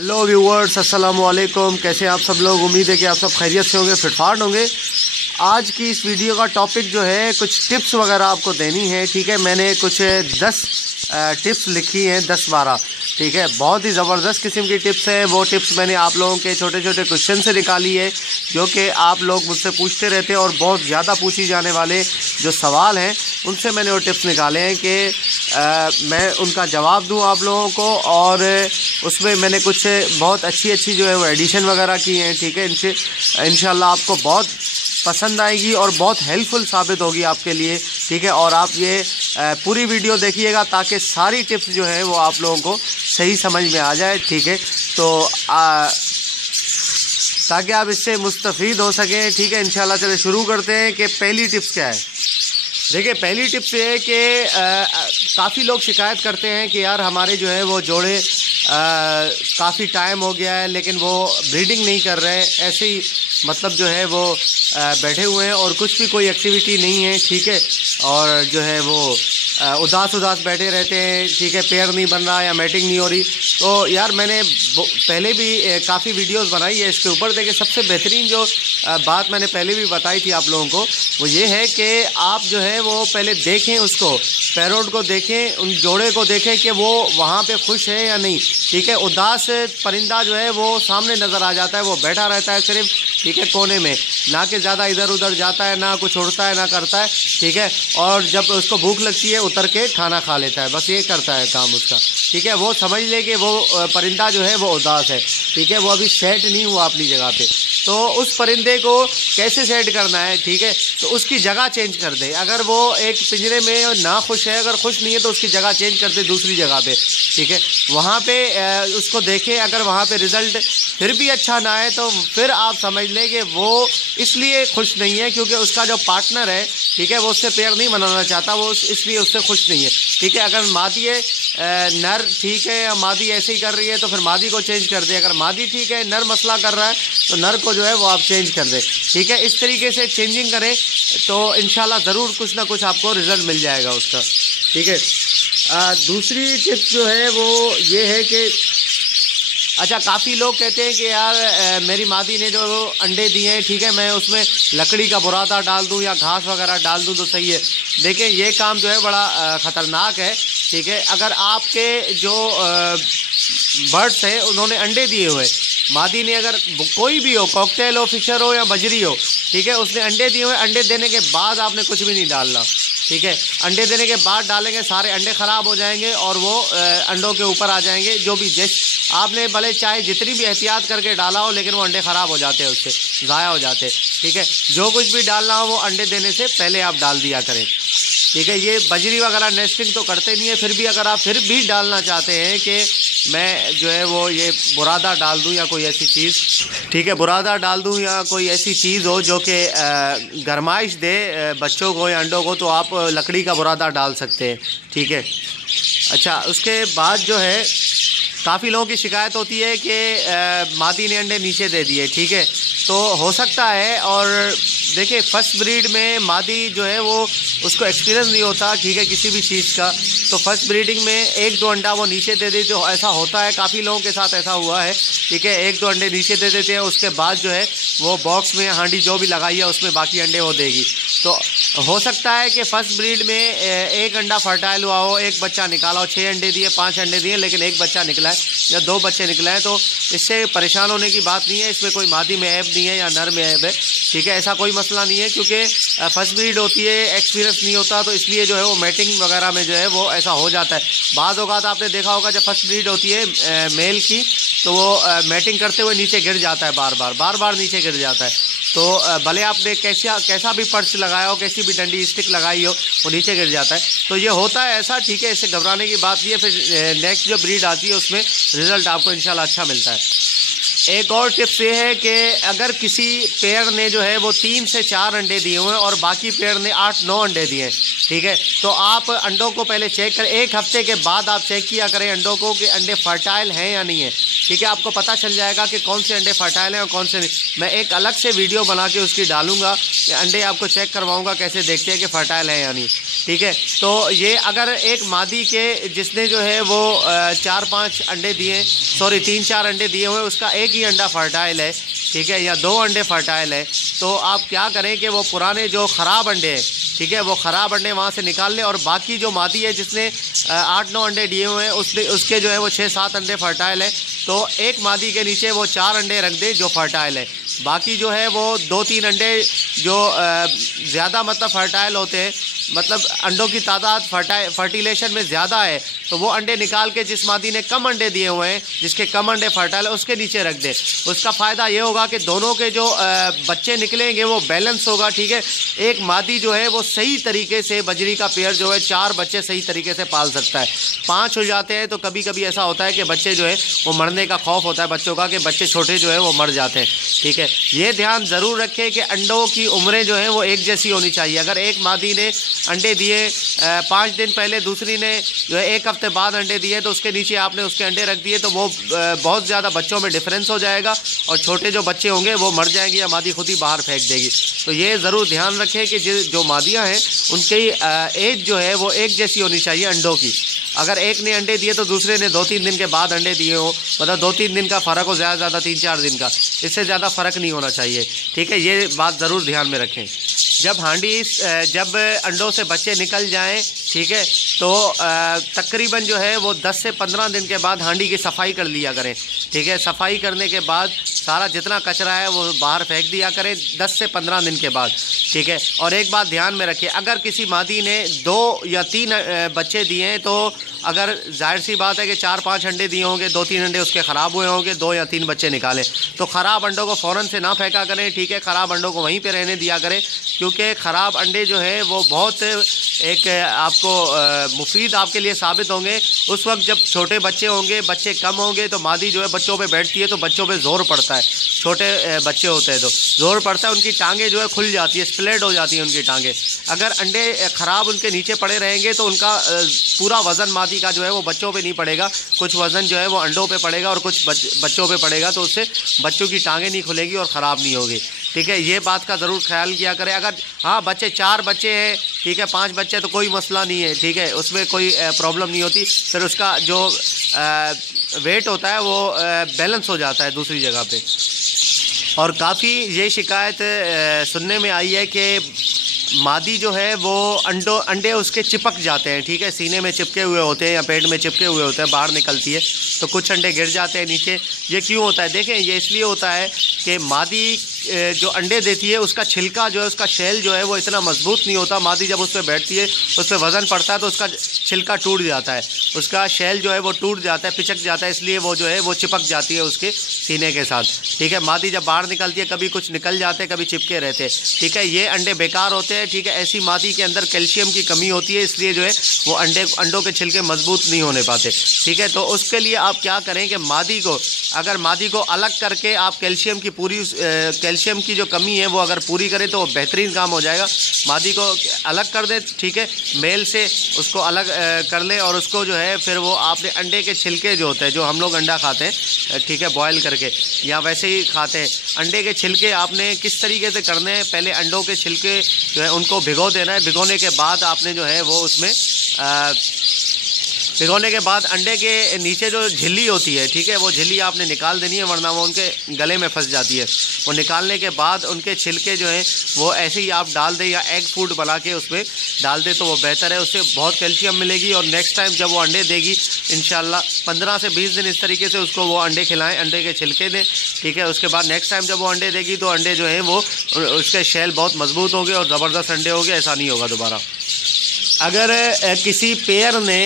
Hello viewers, अस्सलाम वालेकुम। कैसे आप सब लोग? उम्मीद है कि आप सब खैरियत से होंगे, फिटफाट होंगे। आज की इस वीडियो का टॉपिक जो है कुछ टिप्स वगैरह आपको देनी है। ठीक है, मैंने कुछ 10 टिप्स लिखी हैं, 10-12। ठीक है, बहुत ही ज़बरदस्त किस्म की टिप्स है। वो टिप्स मैंने आप लोगों के छोटे छोटे क्वेश्चन से निकाली है, जो कि आप लोग मुझसे पूछते रहते हैं और बहुत ज़्यादा पूछी जाने वाले जो सवाल हैं उनसे मैंने वो टिप्स निकाले हैं कि मैं उनका जवाब दूं आप लोगों को। और उसमें मैंने कुछ बहुत अच्छी जो है वो एडिशन वगैरह की हैं। ठीक है, इनसे इंशाल्लाह आपको बहुत पसंद आएगी और बहुत हेल्पफुल साबित होगी आपके लिए। ठीक है, और आप ये पूरी वीडियो देखिएगा ताकि सारी टिप्स जो है वो आप लोगों को सही समझ में आ जाए। ठीक है, तो ताकि आप इससे मुस्तफ़ीद हो सकें। ठीक है, इंशाल्लाह चले शुरू करते हैं कि पहली टिप्स क्या है। देखिए, पहली टिप्स ये है कि काफ़ी लोग शिकायत करते हैं कि यार हमारे जो है वो जोड़े काफ़ी टाइम हो गया है लेकिन वो ब्रीडिंग नहीं कर रहे, ऐसे ही मतलब जो है वो बैठे हुए हैं और कुछ भी कोई एक्टिविटी नहीं है। ठीक है, और जो है वो उदास बैठे रहते हैं। ठीक है, पेयर नहीं बन रहा या मैटिंग नहीं हो रही। तो यार मैंने पहले भी काफ़ी वीडियोस बनाई है इसके ऊपर। देखिए, सबसे बेहतरीन जो बात मैंने पहले भी बताई थी आप लोगों को, वो ये है कि आप जो है वो पहले देखें, उसको पैरोट को देखें, उन जोड़े को देखें कि वो वहाँ पे खुश है या नहीं। ठीक है, उदास परिंदा जो है वो सामने नज़र आ जाता है, वो बैठा रहता है सिर्फ, ठीक है, कोने में, ना कि ज़्यादा इधर उधर जाता है, ना कुछ उड़ता है, ना करता है। ठीक है, और जब उसको भूख लगती है उतर के खाना खा लेता है, बस ये करता है काम उसका। ठीक है, वो समझ ले कि वो परिंदा जो है वो उदास है। ठीक है, वो अभी सेट नहीं हुआ अपनी जगह पे। तो उस परिंदे को कैसे सेट करना है? ठीक है, तो उसकी जगह चेंज कर दे। अगर वो एक पिंजरे में ना खुश है, अगर खुश नहीं है, तो उसकी जगह चेंज कर दे दूसरी जगह पे। ठीक है, वहाँ पे उसको देखें, अगर वहाँ पे रिज़ल्ट फिर भी अच्छा ना आए तो फिर आप समझ लें कि वो इसलिए खुश नहीं है क्योंकि उसका जो पार्टनर है, ठीक है, वो उससे पेयर नहीं बनाना चाहता, वो इसलिए उससे खुश नहीं है। ठीक है, अगर मादी है, नर ठीक है, या मादी ऐसे ही कर रही है तो फिर मादी को चेंज कर दे। अगर मादी ठीक है, नर मसला कर रहा है तो नर को जो है वो आप चेंज कर दें। ठीक है, इस तरीके से चेंजिंग करें तो इंशाल्लाह ज़रूर कुछ ना कुछ आपको रिज़ल्ट मिल जाएगा उसका। ठीक है, दूसरी टिप जो है वो ये है कि अच्छा, काफ़ी लोग कहते हैं कि यार मेरी मादी ने जो अंडे दिए हैं, ठीक है, मैं उसमें लकड़ी का बुरादा डाल दूं या घास वगैरह डाल दूं तो सही है। देखें, ये काम जो है बड़ा ख़तरनाक है। ठीक है, अगर आपके जो बर्ड्स हैं उन्होंने अंडे दिए हुए, मादी ने अगर कोई भी हो, कॉकटेल हो, फिशर हो या बजरी हो, ठीक है, उसने अंडे दिए हुए, अंडे देने के बाद आपने कुछ भी नहीं डालना। ठीक है, अंडे देने के बाद डालेंगे सारे अंडे ख़राब हो जाएंगे और वो अंडों के ऊपर आ जाएंगे। जो भी जैसे आपने भले चाहे जितनी भी एहतियात करके डाला हो, लेकिन वो अंडे ख़राब हो जाते हैं, उससे ज़ाया हो जाते हैं। ठीक है, जो कुछ भी डालना हो वो अंडे देने से पहले आप डाल दिया करें। ठीक है, ये बजरी वगैरह नेस्टिंग तो करते नहीं है, फिर भी अगर आप फिर भी डालना चाहते हैं कि मैं जो है वो ये बुरादा डाल दूं या कोई ऐसी चीज़, ठीक है, बुरादा डाल दूं या कोई ऐसी चीज़ हो जो कि गरमाइश दे बच्चों को या अंडों को, तो आप लकड़ी का बुरादा डाल सकते हैं। ठीक है, अच्छा, उसके बाद जो है काफ़ी लोगों की शिकायत होती है कि मादी ने अंडे नीचे दे दिए। ठीक है, तो हो सकता है, और देखिए फर्स्ट ब्रीड में मादी जो है वो उसको एक्सपीरियंस नहीं होता, ठीक है, किसी भी चीज़ का, तो फर्स्ट ब्रीडिंग में 1-2 अंडा वो नीचे दे देती है। ऐसा होता है, काफ़ी लोगों के साथ ऐसा हुआ है। ठीक है, 1-2 अंडे नीचे दे देते हैं, उसके बाद जो है वो बॉक्स में हांडी जो भी लगाई है उसमें बाकी अंडे वो देगी। तो हो सकता है कि फर्स्ट ब्रीड में एक अंडा फर्टाइल हुआ हो, एक बच्चा निकाला हो, 6 अंडे दिए, 5 अंडे दिए, लेकिन एक बच्चा निकला है या 2 बच्चे निकले हैं, तो इससे परेशान होने की बात नहीं है। इसमें कोई मादी में ऐब नहीं है या नर में ऐब है। ठीक है, ऐसा कोई मसला नहीं है क्योंकि फर्स्ट ब्रीड होती है, एक्सपीरियंस नहीं होता, तो इसलिए जो है वो मैटिंग वगैरह में जो है वो ऐसा हो जाता है। बाज़ औक़ात आपने देखा होगा जब फर्स्ट ब्रीड होती है मेल की, तो वो मैटिंग करते हुए नीचे गिर जाता है, बार बार नीचे गिर जाता है। तो भले आपने कैसा भी पर्च लगाया हो, कैसी भी डंडी स्टिक लगाई हो, वो नीचे गिर जाता है। तो ये होता है ऐसा। ठीक है, इससे घबराने की बात नहीं है। फिर नेक्स्ट जो ब्रीड आती है उसमें रिज़ल्ट आपको इंशाल्लाह अच्छा मिलता है। एक और टिप्स ये है कि अगर किसी पेयर ने जो है वो 3 से 4 अंडे दिए हुए हैं और बाकी पेयर ने 8-9 अंडे दिए हैं, ठीक है, तो आप अंडों को पहले चेक करें। 1 हफ्ते के बाद आप चेक किया करें अंडों को कि अंडे फर्टाइल हैं या नहीं है। ठीक है, आपको पता चल जाएगा कि कौन से अंडे फर्टाइल हैं और कौन से नहीं। मैं एक अलग से वीडियो बना के उसकी डालूंगा कि अंडे आपको चेक करवाऊंगा कैसे देखते हैं कि फर्टाइल है या नहीं। ठीक है। तो ये अगर एक मादी के जिसने जो है वो 4-5 अंडे दिए, सॉरी 3-4 अंडे दिए हुए, उसका एक ही अंडा फर्टाइल है, ठीक है, या 2 अंडे फर्टाइल है, तो आप क्या करें कि वो पुराने जो ख़राब अंडे हैं, ठीक है, वो ख़राब अंडे वहाँ से निकाल लें, और बाकी जो मादी है जिसने 8-9 अंडे दिए हुए हैं उसके जो है वो 6-7 अंडे फर्टाइल है, तो एक मादी के नीचे वो 4 अंडे रख दें जो फर्टाइल है। बाकी जो है वो 2-3 अंडे जो ज़्यादा मतलब फर्टाइल होते हैं, मतलब अंडों की तादाद फर्टिलेशन में ज़्यादा है, तो वो अंडे निकाल के जिस मादी ने कम अंडे दिए हुए हैं, जिसके कम अंडे फर्टाइल है, उसके नीचे रख दे। उसका फ़ायदा ये होगा कि दोनों के जो बच्चे निकलेंगे वो बैलेंस होगा, ठीक है। एक मादी जो है वो सही तरीके से बजरी का पेयर जो है 4 बच्चे सही तरीके से पाल सकता है। 5 हो जाते हैं तो कभी कभी ऐसा होता है कि बच्चे जो है वो मरने का खौफ होता है बच्चों का, कि बच्चे छोटे जो है वो मर जाते हैं, ठीक है। ये ध्यान ज़रूर रखें कि अंडों की उम्रें जो हैं वो एक जैसी होनी चाहिए। अगर एक मादी ने अंडे दिए 5 दिन पहले, दूसरी ने जो है 1 हफ्ते बाद अंडे दिए, तो उसके नीचे आपने उसके अंडे रख दिए, तो वो बहुत ज़्यादा बच्चों में डिफरेंस हो जाएगा, और छोटे जो बच्चे होंगे वो मर जाएंगे या मादी खुद ही बाहर फेंक देगी। तो ये ज़रूर ध्यान रखें कि जो मादियाँ हैं उनकी एज जो है वो एक जैसी होनी चाहिए अंडों की। अगर एक ने अंडे दिए तो दूसरे ने 2-3 दिन के बाद अंडे दिए हो, मतलब 2-3 दिन का फ़र्क हो, ज़्यादा 3-4 दिन का, इससे ज़्यादा फ़र्क नहीं होना चाहिए, ठीक है। ये बात ज़रूर ध्यान में रखें। जब अंडों से बच्चे निकल जाएं, ठीक है, तो तकरीबन जो है वो 10 से 15 दिन के बाद हांडी की सफाई कर लिया करें, ठीक है। सफाई करने के बाद सारा जितना कचरा है वो बाहर फेंक दिया करें 10 से 15 दिन के बाद, ठीक है। और एक बात ध्यान में रखिए, अगर किसी मादी ने 2 या 3 बच्चे दिए हैं, तो अगर जाहिर सी बात है कि 4-5 अंडे दिए होंगे, 2-3 अंडे उसके ख़राब हुए होंगे, 2 या 3 बच्चे निकालें, तो ख़राब अंडों को फ़ौरन से ना फेंका करें, ठीक है। ख़राब अंडों को वहीं पे रहने दिया करें, क्योंकि ख़राब अंडे जो है वो बहुत एक आपको मुफीद आपके लिए साबित होंगे। उस वक्त जब छोटे बच्चे होंगे, बच्चे कम होंगे, तो मादी जो है बच्चों पे बैठती है, तो बच्चों पे ज़ोर पड़ता है, छोटे बच्चे होते हैं तो ज़ोर पड़ता है, उनकी टांगें जो है खुल जाती है, स्प्लिट हो जाती हैं उनकी टांगें। अगर अंडे ख़राब उनके नीचे पड़े रहेंगे तो उनका पूरा वज़न मादी का जो है वो बच्चों पे नहीं पड़ेगा, कुछ वज़न जो है वो अंडों पे पड़ेगा और कुछ बच्चों पे पड़ेगा, तो उससे बच्चों की टांगें नहीं खुलेगी और ख़राब नहीं होगी, ठीक है। ये बात का ज़रूर ख्याल किया करें। अगर हाँ बच्चे 4 बच्चे हैं, ठीक है, 5 बच्चे, तो कोई मसला नहीं है, ठीक है, उसमें कोई प्रॉब्लम नहीं होती, फिर उसका जो वेट होता है वो बैलेंस हो जाता है दूसरी जगह पे। और काफ़ी ये शिकायत सुनने में आई है कि मादी जो है वो अंडे उसके चिपक जाते हैं, ठीक है, सीने में चिपके हुए होते हैं या पेट में चिपके हुए होते हैं, बाहर निकलती है तो कुछ अंडे गिर जाते हैं नीचे। ये क्यों होता है? देखें, ये इसलिए होता है कि मादी जो अंडे देती है उसका छिलका जो है, उसका शेल जो है वो इतना मजबूत नहीं होता। मादी जब उस पर बैठती है, उस पर वज़न पड़ता है तो उसका छिलका टूट जाता है, उसका शेल जो है वो टूट जाता है, पिचक जाता है, इसलिए वो जो है वो चिपक जाती है उसके सीने के साथ, ठीक है। मादी जब बाहर निकलती है कभी कुछ निकल जाते हैं, कभी चिपके रहते हैं, ठीक है। ये अंडे बेकार होते हैं, ठीक है। ऐसी मादी के अंदर कैल्शियम की कमी होती है, इसलिए जो है वो अंडों के छिलके मजबूत नहीं होने पाते, ठीक है। तो उसके लिए आप क्या करें कि अगर मादी को अलग करके आप कैल्शियम की जो कमी है वो अगर पूरी करें तो बेहतरीन काम हो जाएगा। मादी को अलग कर दें, ठीक है, मेल से उसको अलग कर लें, और उसको जो है फिर वो आपने अंडे के छिलके जो होते हैं, जो हम लोग अंडा खाते हैं, ठीक है, बॉयल करके या वैसे ही खाते हैं, अंडे के छिलके आपने किस तरीके से करने हैं, पहले अंडों के छिलके जो है उनको भिगो देना है। भिगोने के बाद आपने जो है वो उसमें भिगोने के बाद अंडे के नीचे जो झिल्ली होती है, ठीक है, वो झिल्ली आपने निकाल देनी है, वरना वो उनके गले में फंस जाती है। वो निकालने के बाद उनके छिलके जो हैं वो ऐसे ही आप डाल दें या एग फूड बना के उसमें डाल दें तो वो बेहतर है, उससे बहुत कैल्शियम मिलेगी। और नेक्स्ट टाइम जब वो अंडे देगी इंशाल्लाह 15 से 20 दिन इस तरीके से उसको वो अंडे खिलाएं, अंडे के छिलके दें, ठीक है। उसके बाद नेक्स्ट टाइम जब वो अंडे देगी तो अंडे जो हैं वो उसके शेल बहुत मजबूत होंगे और ज़बरदस्त अंडे होंगे, ऐसा नहीं होगा दोबारा। अगर किसी पेयर ने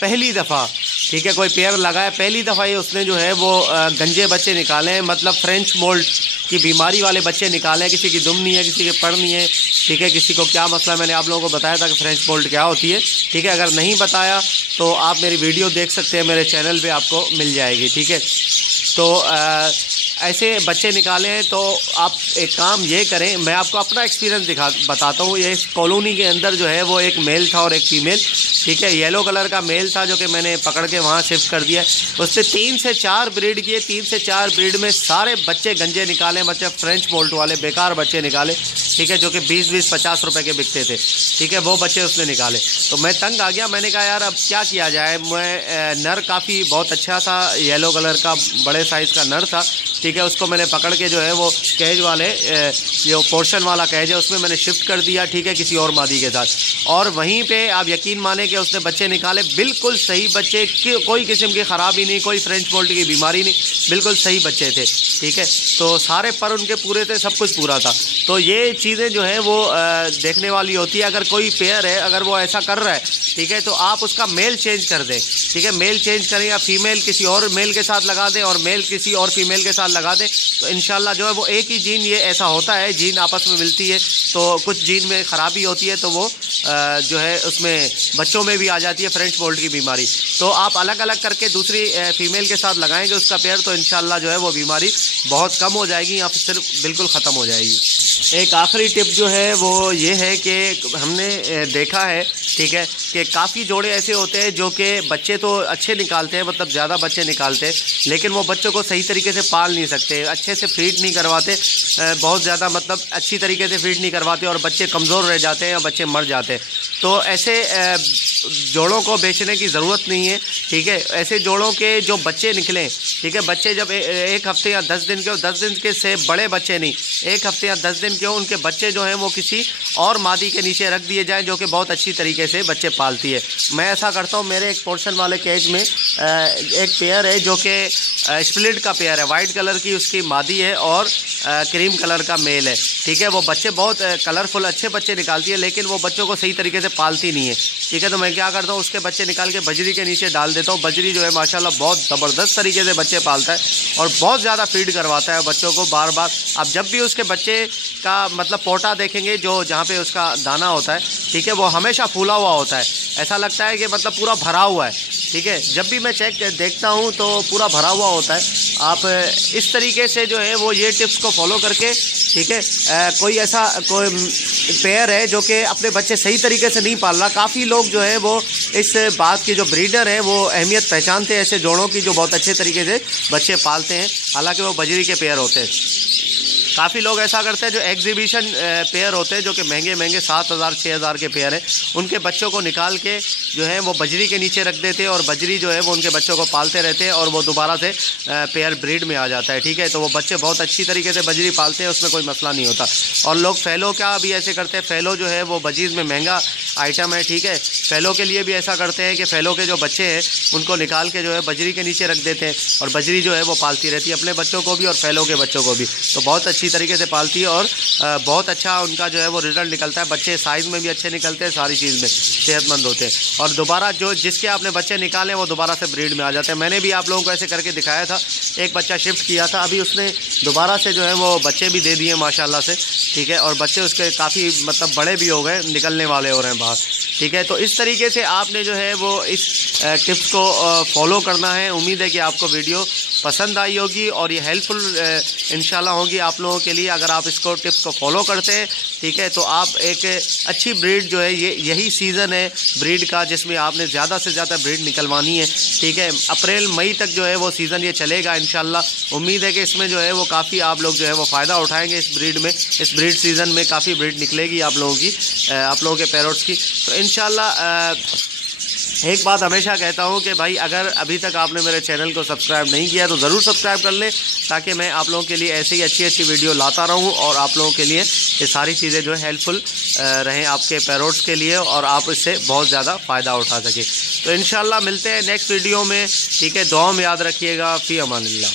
पहली दफ़ा, ठीक है, कोई पेयर लगाया पहली दफ़ा ही उसने जो है वो गंजे बच्चे निकाले हैं, मतलब फ्रेंच मोल्ड की बीमारी वाले बच्चे निकाले हैं, किसी की दुम नहीं है, किसी के पर नहीं है, ठीक है, किसी को क्या मसला, मैंने आप लोगों को बताया था कि फ्रेंच मोल्ड क्या होती है, ठीक है। अगर नहीं बताया तो आप मेरी वीडियो देख सकते हैं, मेरे चैनल पे आपको मिल जाएगी, ठीक है। तो ऐसे बच्चे निकाले हैं तो आप एक काम ये करें, मैं आपको अपना एक्सपीरियंस बताता हूँ। ये इस कॉलोनी के अंदर जो है वो एक मेल था और एक फ़ीमेल, ठीक है। येलो कलर का मेल था जो कि मैंने पकड़ के वहाँ शिफ्ट कर दिया। उससे 3 से 4 ब्रीड किए, 3 से 4 ब्रीड में सारे बच्चे गंजे निकाले, मतलब फ्रेंच बोल्ट वाले बेकार बच्चे निकाले, ठीक है, जो कि 20-20 50 रुपए के बिकते थे, ठीक है, वो बच्चे उसने निकाले। तो मैं तंग आ गया, मैंने कहा यार अब क्या किया जाए। मैं नर काफ़ी बहुत अच्छा था, येलो कलर का बड़े साइज़ का नर था, ठीक है, उसको मैंने पकड़ के जो है वो कैज वाले जो पोर्शन वाला कैज है उसमें मैंने शिफ्ट कर दिया, ठीक है, किसी और मादी के साथ। और वहीं पे आप यकीन माने कि उसने बच्चे निकाले, बिल्कुल सही बच्चे, कोई किस्म की ख़राबी नहीं, कोई फ्रेंच बोल्ट की बीमारी नहीं, बिल्कुल सही बच्चे थे, ठीक है। तो सारे पर उनके पूरे थे, सब कुछ पूरा था। तो ये चीज़ें जो है वो देखने वाली होती है। अगर कोई पेयर है, अगर वो ऐसा कर रहा है, ठीक है, तो आप उसका मेल चेंज कर दें, ठीक है, मेल चेंज करें या फीमेल किसी और मेल के साथ लगा दें और मेल किसी और फीमेल के साथ लगा दें, तो इंशाल्लाह जो है वो एक ही जीन, ये ऐसा होता है, जीन आपस में मिलती है, तो कुछ जीन में ख़राबी होती है तो वो जो है उसमें बच्चों में भी आ जाती है फ्रेंच बोल्ट की बीमारी। तो आप अलग अलग करके दूसरी फीमेल के साथ लगाएंगे उसका पेयर, तो इंशाल्लाह जो है वो बीमारी बहुत कम हो जाएगी या फिर सिर्फ बिल्कुल ख़त्म हो जाएगी। एक आखिरी टिप जो है वो ये है कि हमने देखा है, ठीक है, कि काफ़ी जोड़े ऐसे होते हैं जो कि बच्चे तो अच्छे निकालते हैं, मतलब ज़्यादा बच्चे निकालते हैं, लेकिन वो बच्चों को सही तरीके से पाल नहीं सकते, अच्छे से फीड नहीं करवाते, बहुत ज़्यादा मतलब अच्छी तरीके से फीड नहीं करवाते और बच्चे कमज़ोर रह जाते हैं या बच्चे मर जाते हैं। तो ऐसे जोड़ों को बेचने की ज़रूरत नहीं है, ठीक है। ऐसे जोड़ों के जो बच्चे निकलें, ठीक है, बच्चे जब एक हफ़्ते या 10 दिन के हो, 10 दिन के से बड़े बच्चे नहीं, 1 हफ़्ते या 10 दिन के हो, उनके बच्चे जो हैं वो किसी और मादी के नीचे रख दिए जाएं जो कि बहुत अच्छी तरीके से बच्चे पालती है। मैं ऐसा करता हूँ, मेरे एक पोर्शन वाले केज में एक पेयर है जो कि स्प्लिट का पेयर है, वाइट कलर की उसकी मादी है और क्रीम कलर का मेल है, ठीक है। वो बच्चे बहुत कलरफुल अच्छे बच्चे निकालती है, लेकिन वो बच्चों को सही तरीके से पालती नहीं है, ठीक है। तो मैं क्या करता हूँ, उसके बच्चे निकाल के बजरी के नीचे डाल देता हूँ। बजरी जो है माशाल्लाह बहुत ज़बरदस्त तरीके से बच्चे पालता है और बहुत ज़्यादा फीड करवाता है बच्चों को बार बार। अब जब भी उसके बच्चे का मतलब पोटा देखेंगे, जो जहाँ पे उसका दाना होता है, ठीक है, वो हमेशा फूला हुआ होता है, ऐसा लगता है कि मतलब पूरा भरा हुआ है, ठीक है। जब भी मैं चेक देखता हूँ तो पूरा भरा हुआ होता है। आप इस तरीके से जो है वो ये टिप्स को फॉलो करके, ठीक है, कोई ऐसा कोई पेयर है जो कि अपने बच्चे सही तरीके से नहीं पाल रहा, काफ़ी लोग जो है वो इस बात की, जो ब्रीडर है वो अहमियत पहचानते हैं ऐसे जोड़ों की जो बहुत अच्छे तरीके से बच्चे पालते हैं, हालांकि वो बजरी के पेयर होते हैं। काफ़ी लोग ऐसा करते हैं जो एग्जीबिशन पेयर होते हैं, जो कि महंगे महंगे 7,000 6,000 के पेयर हैं, उनके बच्चों को निकाल के जो है वो बजरी के नीचे रख देते हैं और बजरी जो है वो उनके बच्चों को पालते रहते हैं और वो दोबारा से पेयर ब्रीड में आ जाता है, ठीक है। तो वो बच्चे बहुत अच्छी तरीके से बजरी पालते हैं, उसमें कोई मसला नहीं होता। और लोग फैलो क्या भी ऐसे करते हैं, फैलो जो है वो बजीज़ में महंगा आइटम है, ठीक है। फैलो के लिए भी ऐसा करते हैं कि फैलो के जो बच्चे हैं उनको निकाल के जो है बजरी के नीचे रख देते हैं और बजरी जो है वो पालती रहती है अपने बच्चों को भी और फैलो के बच्चों को भी, तो बहुत अच्छी तरीके से पालती है और बहुत अच्छा उनका जो है वो रिज़ल्ट निकलता है। बच्चे साइज़ में भी अच्छे निकलते हैं, सारी चीज़ में सेहतमंद होते हैं और दोबारा जो जिसके आपने बच्चे निकाले वो दोबारा से ब्रीड में आ जाते हैं। मैंने भी आप लोगों को ऐसे करके दिखाया था, एक बच्चा शिफ्ट किया था, अभी उसने दोबारा से जो है वो बच्चे भी दे दिए माशाल्लाह से, ठीक है, और बच्चे उसके काफ़ी मतलब बड़े भी हो गए, निकलने वाले हो रहे हैं बाहर, ठीक है। तो इस तरीके से आपने जो है वो इस टिप्स को फॉलो करना है। उम्मीद है कि आपको वीडियो पसंद आई होगी और ये हेल्पफुल इंशाल्लाह होगी आप लोगों के लिए। अगर आप इसको टिप्स को फॉलो करते हैं, ठीक है, तो आप एक अच्छी ब्रीड जो है, ये यही सीज़न है ब्रीड का जिसमें आपने ज़्यादा से ज़्यादा ब्रीड निकलवानी है, ठीक है। अप्रैल मई तक जो है वो सीज़न ये चलेगा इंशाल्लाह। उम्मीद है कि इसमें जो है वो काफ़ी आप लोग जो है वो फ़ायदा उठाएँगे इस ब्रीड में, इस ब्रीड सीज़न में काफ़ी ब्रीड निकलेगी आप लोगों की, आप लोगों के पैरोट्स की। तो इंशाल्लाह एक बात हमेशा कहता हूं कि भाई अगर अभी तक आपने मेरे चैनल को सब्सक्राइब नहीं किया तो ज़रूर सब्सक्राइब कर लें, ताकि मैं आप लोगों के लिए ऐसे ही अच्छी अच्छी वीडियो लाता रहूं और आप लोगों के लिए ये सारी चीज़ें जो है हेल्पफुल रहें आपके पैरोट्स के लिए और आप इससे बहुत ज़्यादा फ़ायदा उठा सकें। तो इंशाल्लाह मिलते हैं नेक्स्ट वीडियो में, ठीक है। दुआ में याद रखिएगा। फ़ी अमानिल्लाह।